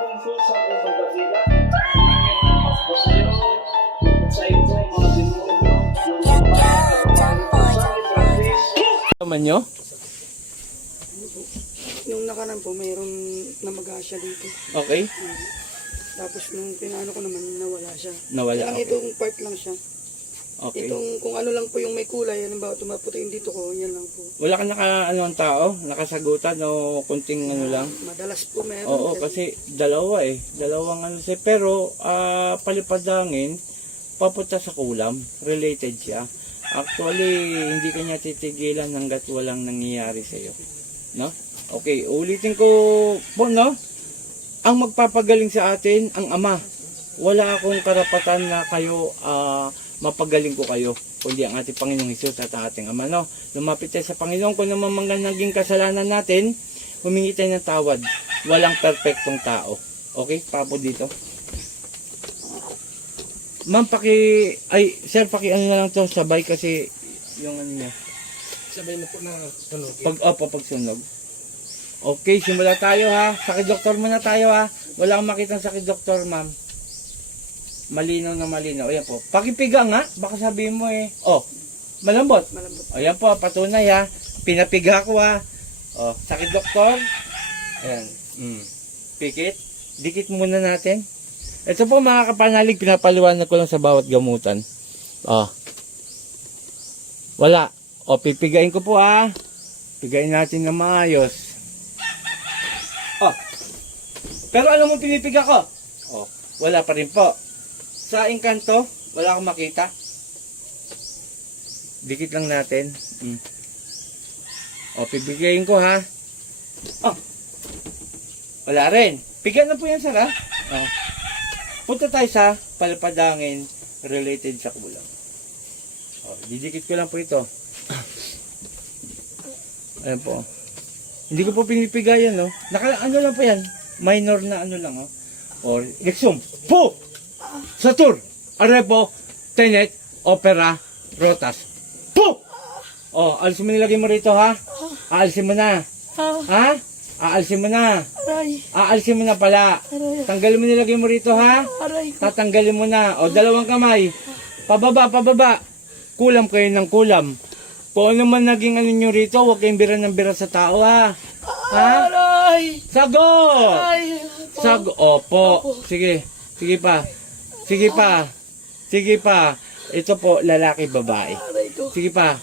bungso sa pusong basila. Basayo, sa ito, mga demonyo, yung Naman nyo? Nung nakaraan po, mayroong namaga siya dito. Okay. Tapos nung pinano ko naman, nawala siya. Nawala, Lang okay. itong part lang siya. Okay. Itong kung ano lang po yung may kulay, halimbawa tumaputi yung dito ko, yan lang po. Wala ka ang tao? Nakasagutan o kunting ano lang? Madalas po meron. Oo, kasi dalawa eh. Dalawang ano siya. Pero palipadangin, papunta sa kulam. Related siya. Actually, hindi kanya titigilan hanggat walang nangyayari sa iyo. No? Okay, ulitin ko po, no? Ang magpapagaling sa atin, ang Ama. Wala akong karapatan na kayo mapagaling ko kayo, kundi ang ating Panginoong Hesus at ating Ama, no? Lumapit tayo sa Panginoon kung naman mga naging kasalanan natin, humingi tayo ng tawad. Walang perfectong tao. Okay? Papo dito. Ma'am, sir, ano na lang to, sabay kasi yung ano niya. Sabay na po na sunog. Pagsunog. Okay, simula tayo ha. Sakit doktor muna tayo ha. Wala akong makitang sakit doktor, ma'am. Malinaw na malinaw. Ayan po. Pakipiga nga. Baka sabihin mo eh. Oh, malambot. Malambot. Ayan po, patunay ha. Pinapiga ko ha. Oh, sakit doktor. Ayan. Pikit. Dikit muna natin. Ito po mga kapanalig, pinapaliwanag ko lang sa bawat gamutan. Oh. Wala. O, pipigain ko po ha. Pigain natin na maayos. Oh. Pero alam mo pinipiga ko? Oh, wala pa rin po. Sa engkanto, wala akong makita. Dikit lang natin. O, pipigain ko ha. Oh. Wala rin. Pigan na po yan, sir ha. Oh. Punta tayo sa palapadangin related sa kulang. O, didikit ko lang po ito. Ayan po. Hindi ko po pinipigayan, no? Ano lang po yan? Minor na ano lang, oh. Or, Lexum. Po! Satur! Arepo! Tenet! Opera! Rotas! Po! Oh, alisin mo nilagay mo rito, ha? Aalisin mo na. Ha? Aalisin mo na. Aray, Aalisin mo na pala. aray, Tanggalin mo nilagay mo rito, ha? aray. Tatanggalin mo na. O, dalawang kamay. Pababa, pababa. Kulam kayo ng kulam. Kung ano man naging ano nyo rito, huwag kayong bira ng bira sa tao, ha? Ha? Aray! Sagot! Aray! Opo. Sige. Sige pa. Sige pa. Sige pa. Ito po, lalaki, babae. Aray ko. Sige pa.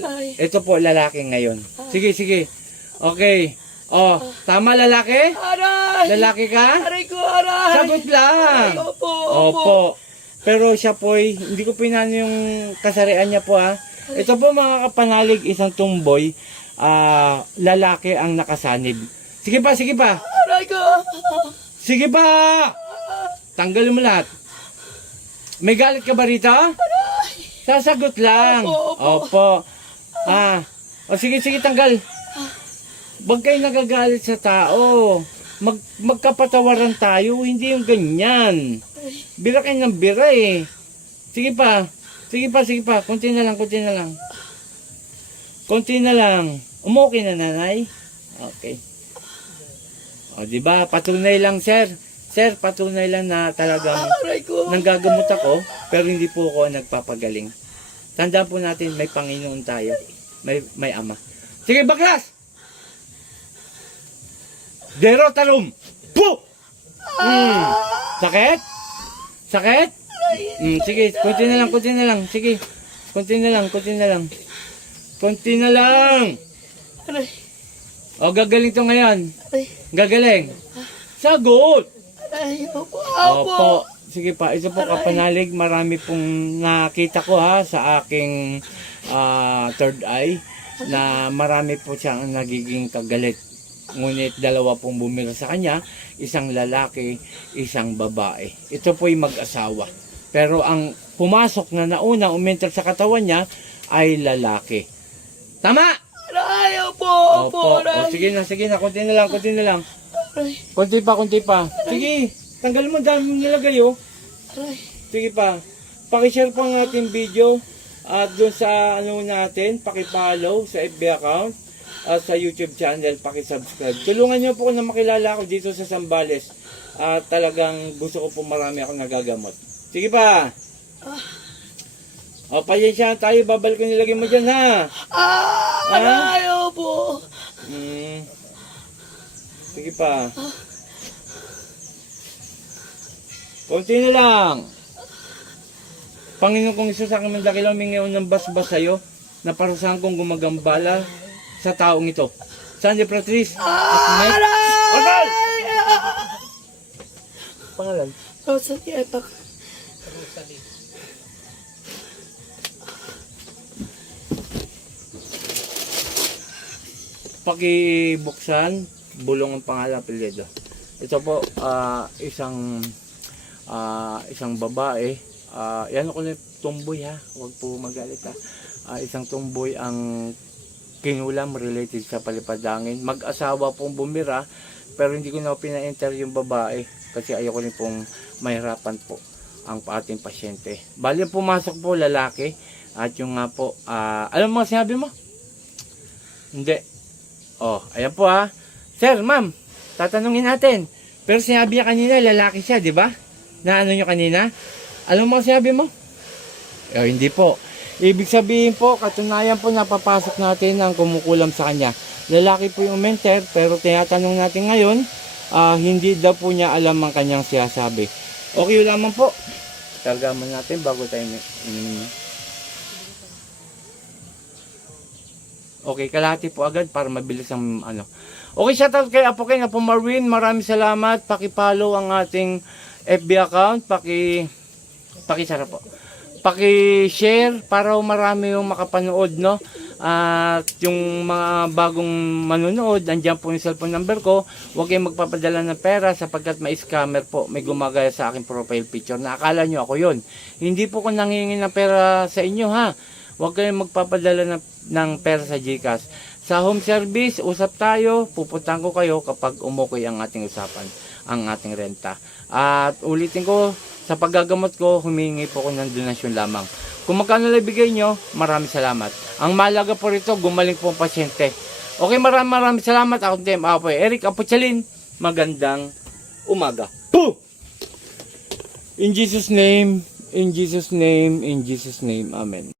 Aray. Ito po, lalaki ngayon. Sige, sige. Okay. Oh, tama lalaki? Aray! Lalaki ka? Aray ko, aray! Sagot lang. Aray, opo, Opo. Pero siya po, hindi ko pinano yung kasarian niya po ha. Ito po mga kapanalig, isang tumboy, lalaki ang nakasanib. Sige pa, sige pa. Aray ko! Sige pa! Tanggalin mo lahat. May galit ka ba rito? Sasagot lang. Opo. O sige, sige, tanggal. Huwag kayo nagagalit sa tao. Magkapatawaran tayo, hindi yung ganyan. Bira kayo ng bira eh. Sige pa. Sige pa, sige pa. Kunti na lang, kunti na lang. Kunti na lang. Umuwi na, nanay? Okay. O, diba? Patunay lang, sir. Sir, patunay lang na talagang Aray ko! nanggagamot ako, pero hindi po ako nagpapagaling. Tandaan po natin, may Panginoon tayo. May Ama. Sige, baklas! Derotarum! Po! Sakit? Sakit? Sige, kunti na lang, kunti na lang. Sige, kunti na lang, kunti na lang. Kunti na lang! Aray! O, gagaling to ngayon. Aray! Gagaling. Sagot! Aray! Opo! Opo. Sige pa, ito po kapanalig, marami pong nakita ko ha sa aking third eye na marami po siyang nagiging kagalit. Ngunit dalawa pong bumira sa kanya, isang lalaki, isang babae. Ito po'y mag-asawa. Pero ang pumasok na nauna, umentar sa katawan niya, ay lalaki. Tama! Aray! Opo! Opo. Aray! O, sige na, konti na lang, konti na lang. Aray! Konti pa, konti pa. Sige, tanggal mo, dami mo nilagay oh. Aray! Sige pa. Pakishare po ang ating video at doon sa ano natin, pakipollow sa FB account at sa YouTube channel, pakisubscribe. Tulungan niyo po na makilala ako dito sa Zambales. At talagang gusto ko po marami akong nagagamot. Sige pa. O, pasensya tayo. Babalik ko nilagay mo dyan, ha? Ayaw po. Sige pa. Konti na lang. Panginoon kong Isus, sa aking mandakilaw, mingayon ng basbas sa'yo, na parusahan kong gumagambala sa taong ito. Sandy Patrice at Mike. Aral! Pangalan? Rosalie Epak. Pakibuksan, bulong ang pangalan, apelyido. Ito po, isang babae. Yan ako na tumboy, ha. Huwag po magalit, ha. Isang tumboy ang kinulam related sa palipadangin. Mag-asawa pong bumira, pero hindi ko na pina-enter yung babae kasi ayoko rin pong mahirapan po ang ating pasyente. Bali pumasok po lalaki at yung nga po, alam mo sinabi mo? Hindi. Oh, ayan po, ha. Sir, ma'am, tatanungin natin. Pero sinabi niya kanina, lalaki siya, di ba? Na ano nyo kanina? Alam mo sinabi mo? Hindi po. Ibig sabihin po, katunayan po napapasok natin ang kumukulam sa kanya. Lalaki po yung mentor, pero tinatanong natin ngayon, hindi daw po niya alam ang kanyang sinasabi. Okay lamang po. Targaman natin bago tayo Okay, kalahati po agad para mabilis ang ano. Okay, shoutout kay Apo Ken, Apo Marwin. Maraming salamat. Paki-follow ang ating FB account. Paki-share po. Paki-share para marami yung makapanood, no? At yung mga bagong manonood, andyan po yung cellphone number ko. Huwag kayong magpapadala ng pera sapagkat may scammer po. May gumagaya sa aking profile picture na akala nyo ako yon. Hindi po ko nangingi ng pera sa inyo, ha? Huwag kayong magpapadala ng pera sa GCash. Sa home service, usap tayo. Pupuntahan ko kayo kapag umukoy ang ating usapan, ang ating renta. At ulitin ko, sa paggagamot ko, humingi po ko ng donasyon lamang. Kung magkano lang bigay nyo, maraming salamat. Ang mahalaga po rito, gumaling po ang pasyente. Okay, maraming salamat. Ako Tim Apoy Eric Apochalin. Magandang umaga. Pooh! In Jesus' name, in Jesus' name, in Jesus' name. Amen.